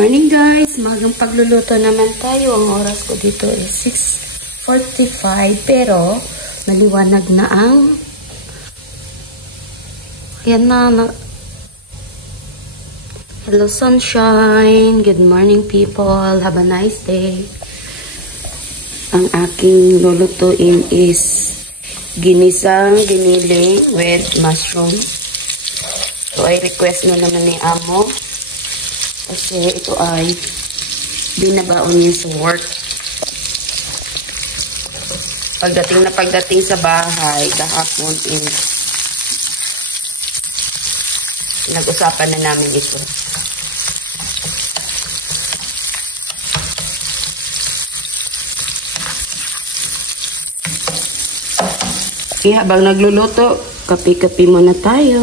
Morning guys, magang pagluluto naman tayo. Ang oras ko dito is 6:45 pero maliwanag na ang yan na. Hello sunshine, good morning people, have a nice day. Ang aking lulutuin is ginisang giniling with mushroom. So ay request na naman ni Amo. Kasi ito ay binabaon niya sa work. Pagdating sa bahay, kahapon is nag-usapan na namin ito. Habang nagluluto, kape-kape muna tayo.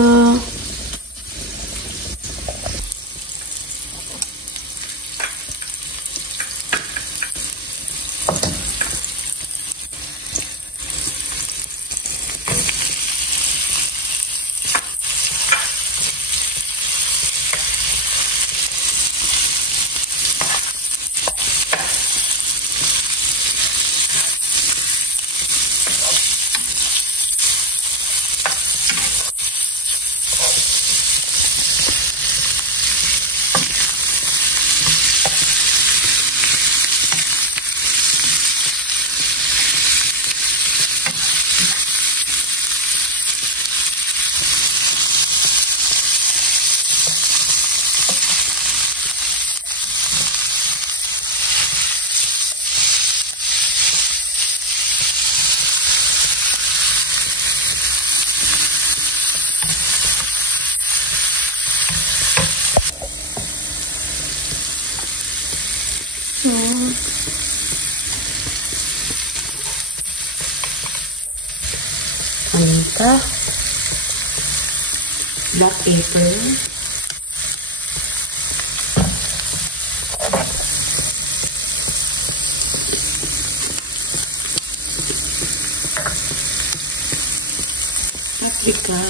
Paminta, black pepper, paprika,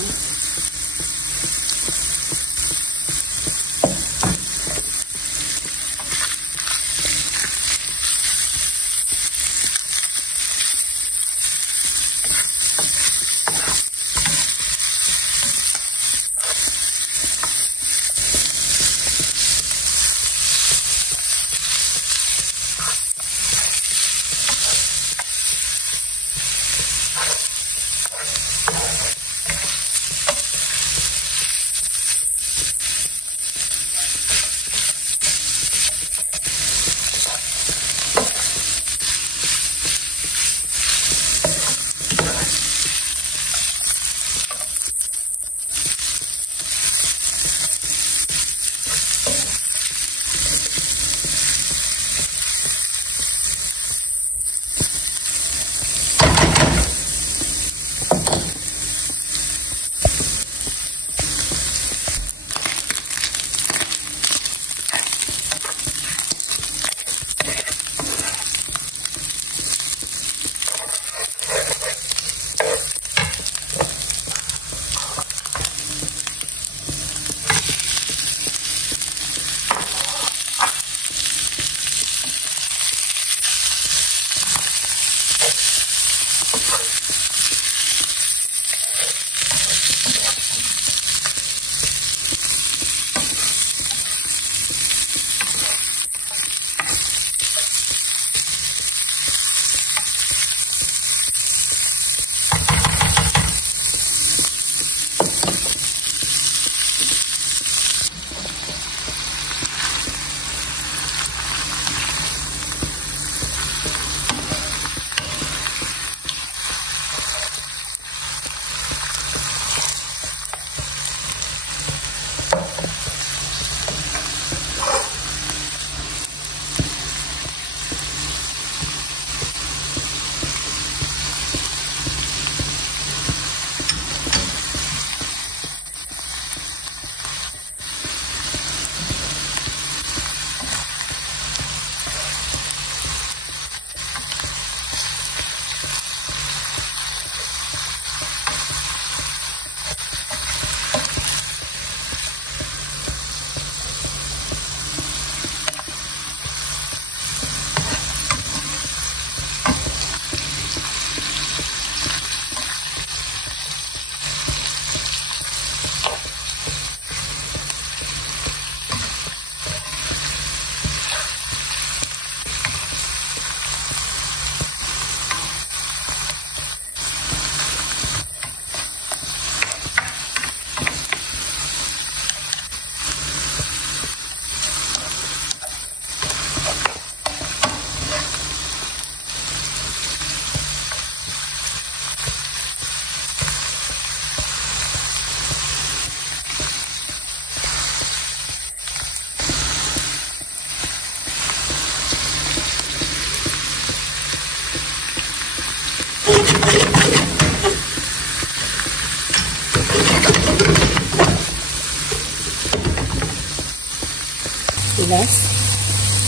last.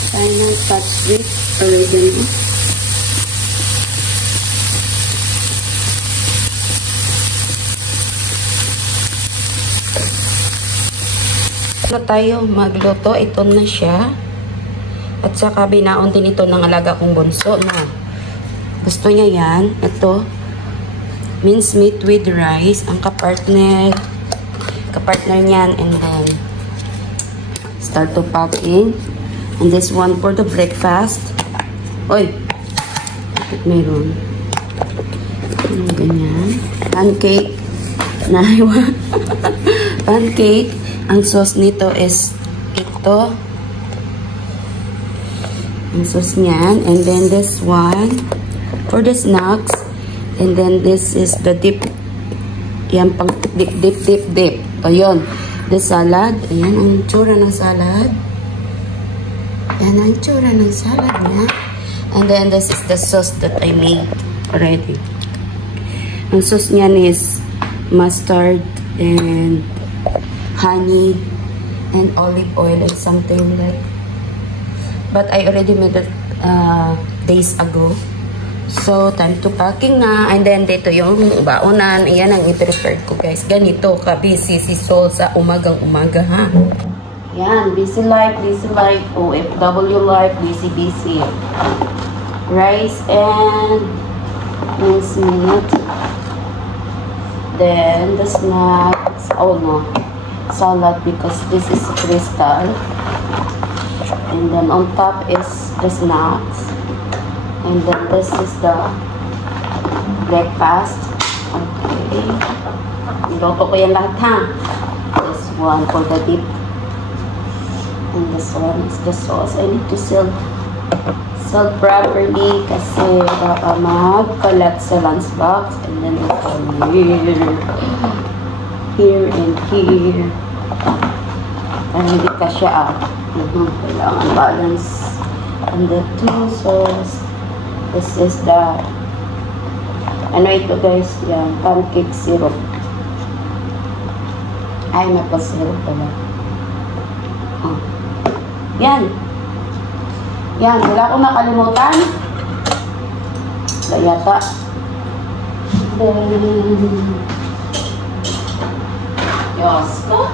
Final touch with oregano. Na tayo magluto. Ito na siya. At saka binaon din ito ng alaga kong bunso na gusto niya yan. Ito, minced meat with rice. Ang kapartner niyan. And then, start to pack in. And this one for the breakfast. Oy! Bakit mayroon? Ganyan. Pancake. Pancake. Ang sauce nito is ito. Ang sauce niyan. And then this one for the snacks. And then this is the dip. Yan pang dip. Ayun. The salad. Ayan ang tsura ng salad. Ayan ang tsura ng salad niya. And then this is the sauce that I made already. Ang sauce niyan is mustard and honey and olive oil and something like. But I already made it days ago. So, time to packing na. And then, dito yung baonan. Ayan ang i-prepare ko, guys. Ganito ka busy si Sol sa umagang-umaga, ha? Yan. Busy life. OFW life. Busy. Rice and minced meat. Then, the snacks. Oh, no. Salad because this is crystal. And then on top is the snacks. And then this is the breakfast. Okay. Niloto ko yan lahat, ha? This one for the dip. And this one is the sauce. I need to salt properly kasi baka magkalat sa lunchbox. And then this one here and here. And hindi ka siya, kailangan balance. And the two sauce. This is the ano ito, guys, yan, pancake syrup. Ay, maple syrup pala. Oh. Yan, wala akong nakalimutan. Wala yata. Diyos ko.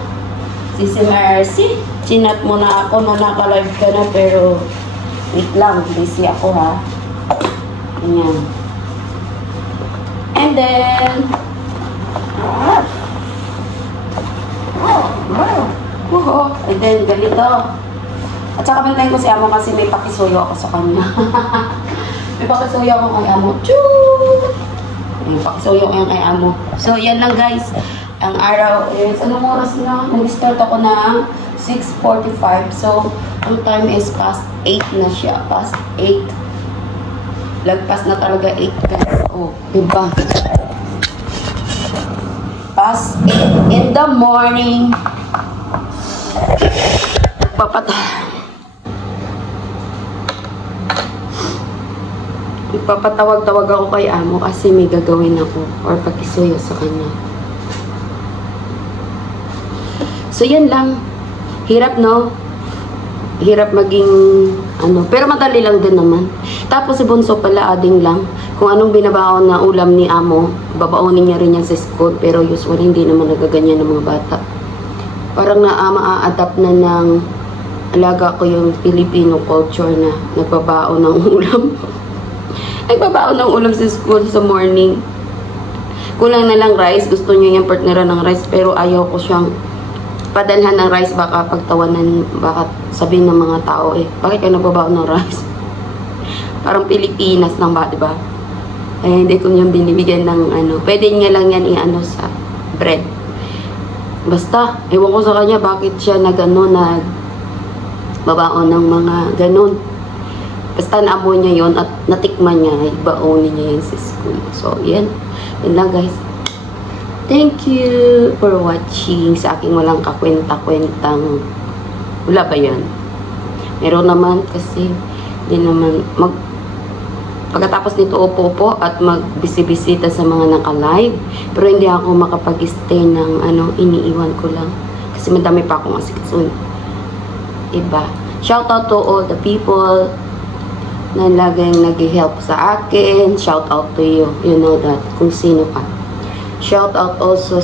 Si Mercy, chinat mo na ako na naka-live ka na, pero wait lang, busy ako, ha. Ganyan. And then, and then, ganito. At saka bantayin ko si Amo kasi may pakisuyo ako sa kanya. May pakisuyo ako kay Amo. Choo! May pakisuyo ko kay Amo. So, yan lang, guys. Ang araw is, anong oras na? Nag-start ako na 6:45. So, ang time is past 8 na siya. Past 8. Lagpas na talaga 8, guys. Oh, diba? Past 8 in the morning. Ipapatawag-tawag ako kay Amo kasi may gagawin ako or pakisuyo sa kanya. So, yan lang. Hirap, no? Hirap maging, ano. Pero madali lang din naman. Tapos, si Bunso pala, ading lang. Kung anong binabaon na ulam ni Amo, babaonin niya rin yan sa school. Pero usually, hindi naman nagaganyan ng mga bata. Parang maa-adapt na ng alaga ko yung Filipino culture na nagbabaon ng ulam. Nagbabaon ng ulam sa school sa morning. Kulang na lang rice. Gusto niya yung partneran ng rice. Pero ayaw ko siyang padalhan ng rice, baka pagtawanan, baka sabihin ng mga tao, bakit ka nagbabaon ng rice? Parang Pilipinas lang ba, diba? Ay, hindi ko niyang binibigyan ng ano. Pwede niya lang yan i-ano sa bread. Basta, ewan ko sa kanya, bakit siya nagbabaon ng mga ganon. Basta naamoy niya yon at natikman niya, baonin niya yun sa school. So, yan. Yan lang, guys. Thank you for watching sa aking walang kakwenta-kwentang, wala ba yan? Meron naman kasi di naman pagkatapos nito upo-upo at magbisibisita sa mga naka-live, pero hindi ako makapag-stay ng ano, iniiwan ko lang kasi madami pa akong asikasuhin. Iba. Shout out to all the people na laging nag-help sa akin. Shout out to you. You know that. Kung sino ka. Shout out also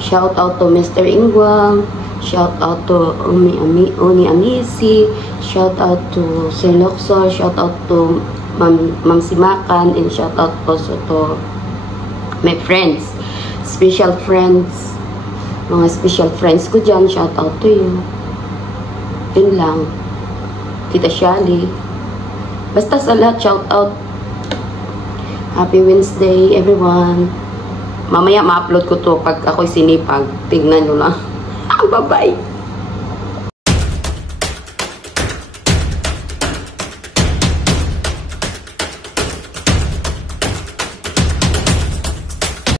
shout out to Mr. Ingwang. Shout out to Uni Amisi. Shout out to Sir Luxor. Shout out to Ma'am Simakan. And shout out also to my friends. Special friends. Mga special friends ko dyan. Shout out to you. Yun lang. Tita Shali. Basta sa lahat, shout out. Happy Wednesday, everyone. Mamaya ma-upload ko to pag ako'y sinipag. Tingnan nyo lang. Bye-bye.